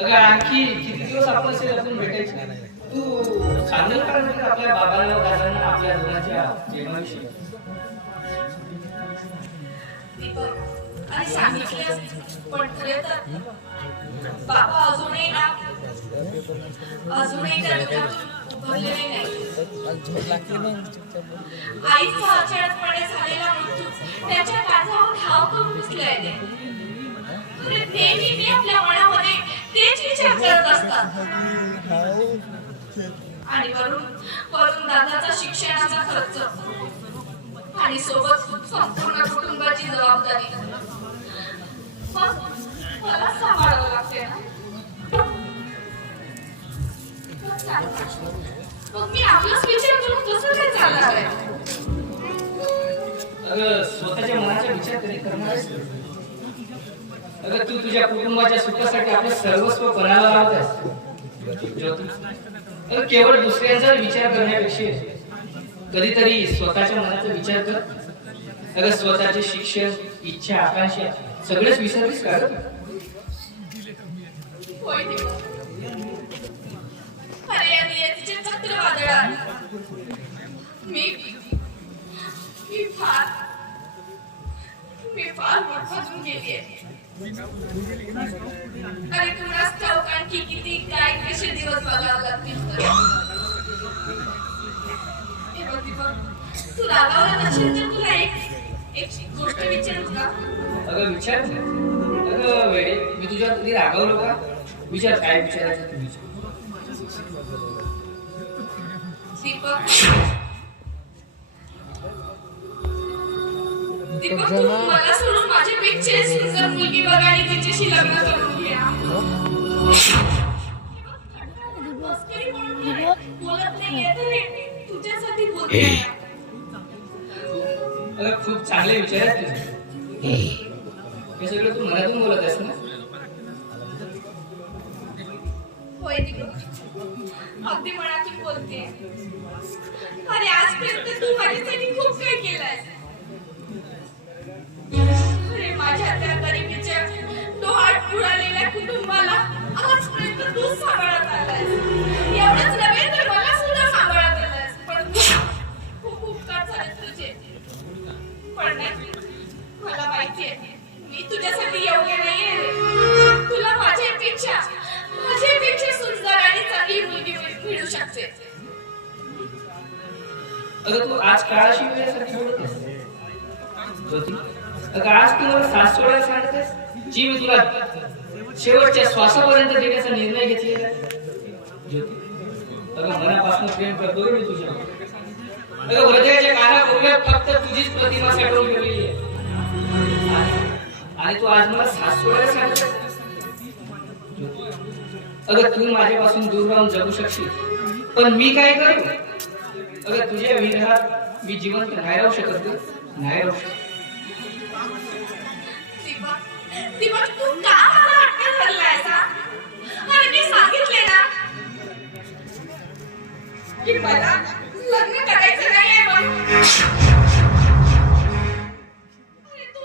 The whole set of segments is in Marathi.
अगं आणखी किती दिवस आपण असेल आपण भेटायचे? तू सांगेल का नंतर आपल्या बाबाला व दादांना आपल्या दोघांच्या प्रेमाविषयी? दीपक आणि सांगितले पण खरे तर बाबा अजूनही त्या दुःखातून उभरलेले नाही. आईचा अचानकपणे झालेला मृत्यू त्याच्या काळजावर घाव करून बसलाय. नेहमी आपल्या मनामध्ये तेच विचार करत असतात. आणि वरून दादाचा शिक्षणाचा खर्च आणि सोबत संपूर्ण कुटुंबाची जबाबदारी मला सांभाळावं लागते ना. मग मी आपलाच विचार करून कसं काय चालणार आहे? अगं स्वतःच्या मनाचा विचार कधी करणार आहेस? अगं तू तुझ्या कुटुंबाच्या सुखासाठी आपलं सर्वस्व पणाला लावतेस. अगं केवळ दुसऱ्यांचा विचार करण्यापेक्षा कधीतरी स्वतःच्या मनाचा विचार कर. अगं स्वतःचे शिक्षण, इच्छा, आकांक्षा सगळेच विसरलीस का? होय दीपक. अरे या नियतीचे चक्रवादळ मी फार मोठून गेली आहे. अरे तुलाच ठाऊक आणखी किती काय कसे दिवस बघावं लागतील. तू रागावला नसेल तर तुला एक गोष्ट विचारू का? अगं विचार. अगं वेडे, मी तुझ्या कधी रागावलो का? विचार, काय विचारायचं तू विचार. दीपक तू मला सोडून माझ्यापेक्षा सुंदर मुलगी बघा आणि तिच्याशी लग्न करून घ्या. बोलत नाहीये तुझ्यासाठी बोलते. अगं खूप चांगले विचार आहेत तुझे. हे सगळं तू मनातून बोलत आहेस ना? होय दीपक, अगदी मनातून बोलते. अरे आजपर्यंत तू माझ्यासाठी खूप काही केलंय. अरे माझ्या त्या गरिबीच्या डोहात बुडालेल्या कुटुंबाला आजपर्यंत तू सांभाळत आलाय. एवढंच नव्हे तर मला सुद्धा सांभाळत आलायस. पण खूप उपकार झाले तुझे. पण मला माहितीये मी तुझ्यासाठी योग्य नाहीये. तुला माझ्यापेक्षा सुंदर आणि चांगली मुलगी मिळू शकते. अगं तू आज काळाशी वेळेसाठी बोलत आहेस. अगं आज तू मला सास सोडायला सांगत आहेस, जी मी तुला शेवटच्या श्वासापर्यंत देण्याचा निर्णय घेतलेला आहे. अगं मनापासून प्रेम करतो मी तुझ्यावर. अगं हृदयाच्या कानाकोपऱ्यात फक्त तुझीच प्रतिमा साठवून ठेवलेली आहे. आणि तू आज मला सास सोडायला सांगत आहेस. अगं तू माझ्यापासून दूर राहून जगू शकशील, पण मी काय करू? अगं तुझ्या विरहात मी जिवंत नाही राहू शकत. नाही राहू शकत. दीपक तू का मला अटक धरलायस? अरे मी सांगितले ना की मला लग्न करायचं नाहीये म्हणून. अरे तू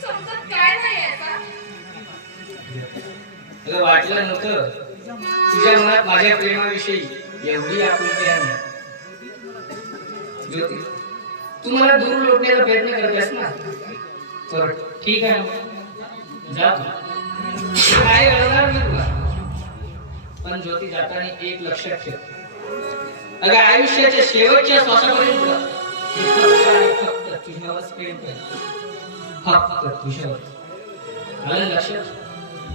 समजत काय नाहीये का? अगं वाटलं नव्हतं तुझ्या मनात माझ्या प्रेमाविषयी एवढी आपुलकी आहे. ज्योती, तू मला दूर लोटण्याचा प्रयत्न करतेस ना? तर ठीक आहे, जा तू. काय करणार मी तुला. पण ज्योती, जाताना एक लक्षात ठेव. अगं आयुष्याच्या शेवटच्या श्वासापर्यंत फक्त तुझ्यावरच प्रेम कर. फक्त तुझ्यावर. आलं लक्षात?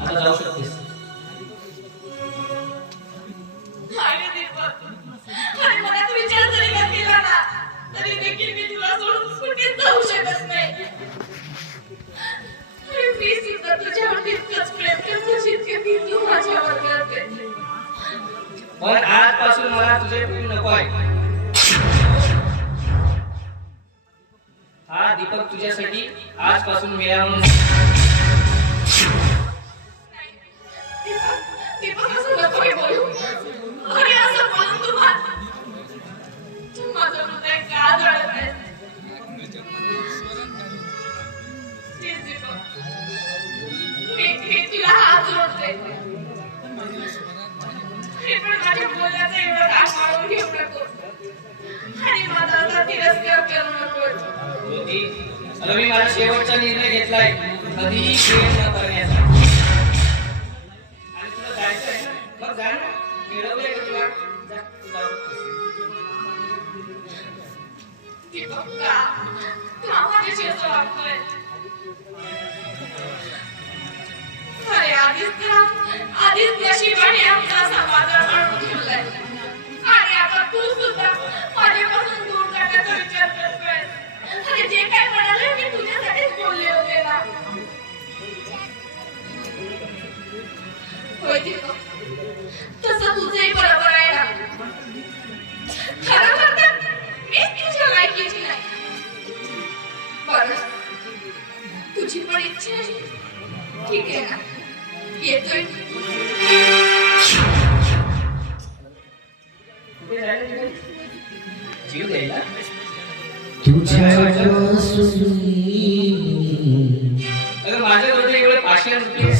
आता जाऊ शकतेस. अरे दीपक, अरे मनात विचार जरी का केला ना तरी देखील मी तुला सोडून कुठेच जाऊ शकत नाही. अरे मी सुद्धा तुझ्यावर तितकंच प्रेम करतो जितके की तू माझ्यावर करते. पण आजपासून मला तुझे प्रेम नको आहे. हा दीपक तुझ्यासाठी आजपासून मिळावून. दीपक असं नको बोलू. अरे असं बोलून तू माझं हृदय का जळत आहे? दीपक मी तुला हात जोडते. बोलण्याचा एवढा राग मारून घेऊ नको आणि माझा असा तिरस्कार करू नको. ज्योती, आता मी माझा शेवटचा निर्णय घेतलाय कधीही प्रेम न करण्याचा. आणि तुला जायचं आहे ना, मग जा ना. मिळवलंय का तुला? जा, तू जाऊ शकतोस. दीपक का माझ्याशी असं वागतोय? अरे आधीच नशिबाने आमचा समाज आणून ठेवलाय आणि आता तू सुद्धा माझ्यापासून दूर जाण्याचा विचार करतोय. अरे जे काय म्हणाले मी तुझ्यासाठीच बोलले होते ना. होय दीपक, तसं तुझंही बरोबर आहे ना. खरं तर मीच तुझ्या लायकीची नाही. बरं, तुझी पण इच्छा आहे. ठीक आहे ना, येतोय. कुठे जायला निघाली? जीव द्यायला? अगं माझ्या डोक्यात एवढे पाषाण सुटले.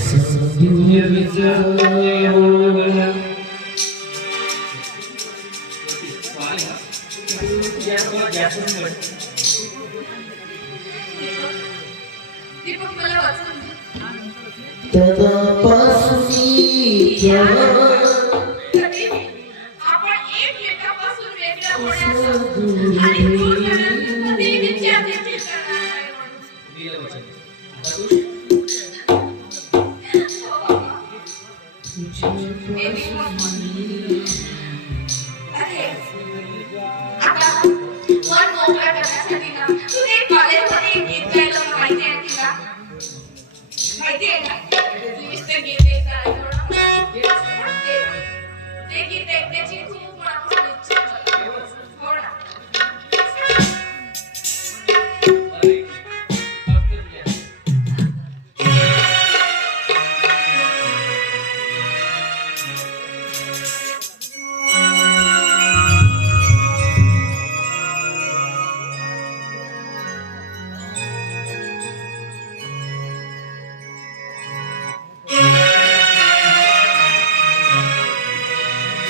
दीपक मला वाचून दे. कधी आपण एकमेकांपासून वेगळं होण्याचा आणि दूर जाण्याचा कधीही विचार देखील करणार नाही म्हणून. दिलं वचन. आता तू हो बाबा. हे दीपक. अरे आता मन मोकळं करण्यासाठी ना तू ते कॉलेजमध्ये एक गीत गायलं माहिती आहे तुला? माहिती आहे ना? प्लीज ते गीत ऐकायला थोडं. ते गीत ऐकण्याची खूप मनापासून इच्छा आहे मला. हो ना. अरे, फक्त तुझ्या.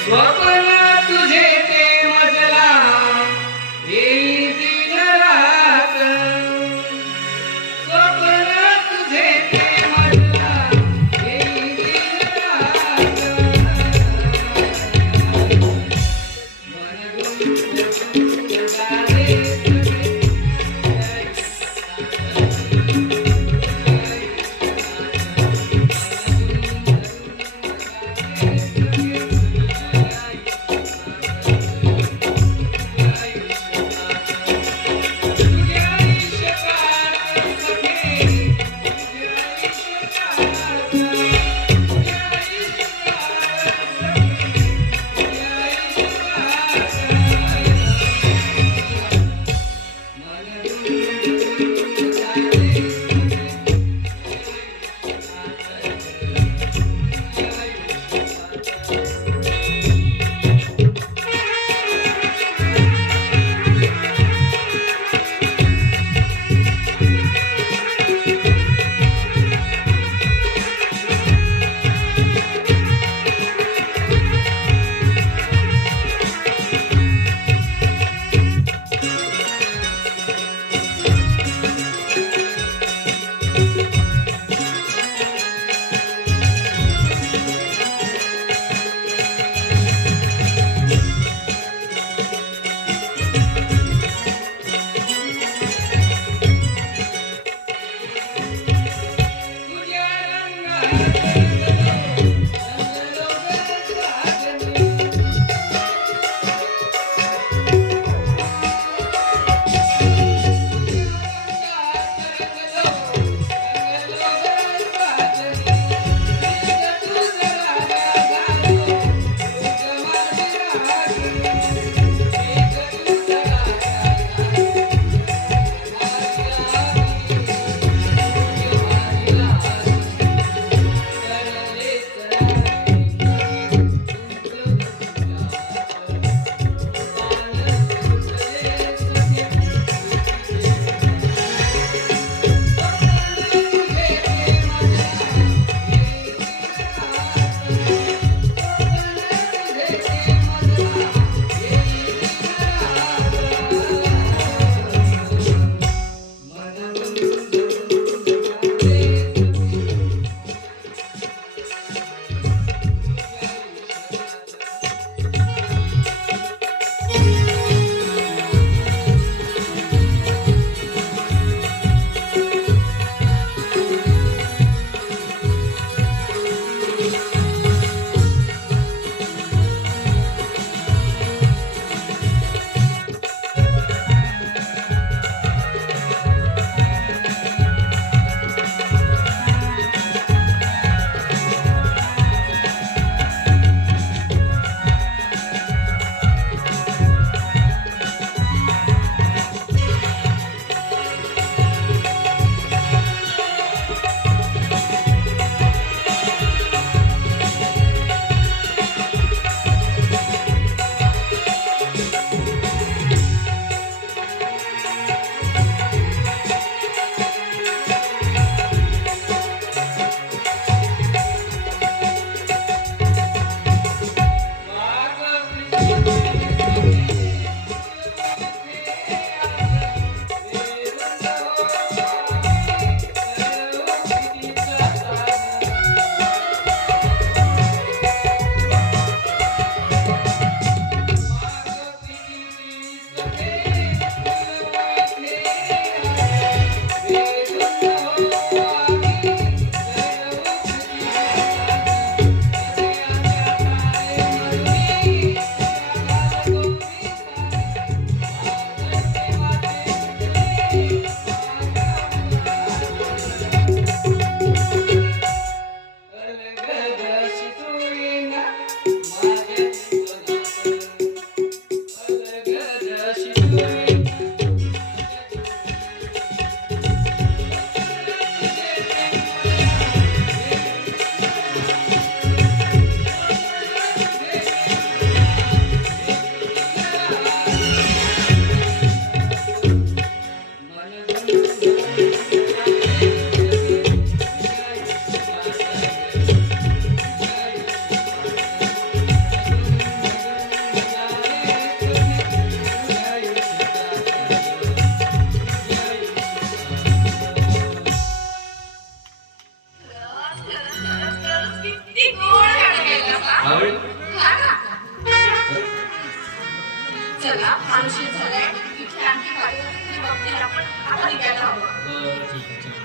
स्वप्न तुझे ते मजला येई दिन रात. स्वप्न तुझे ते मजला येई दिन रात. मन गुंतून जाणे तुझे. किती गोड गाणं गायलास हा? आवडलं? हा ना? चला फार उशीर झालाय. इथे आणखी गाडी होती, ती बघते आपण. आता निघायला हवं. बरं, ठीक आहे, ठीक आहे.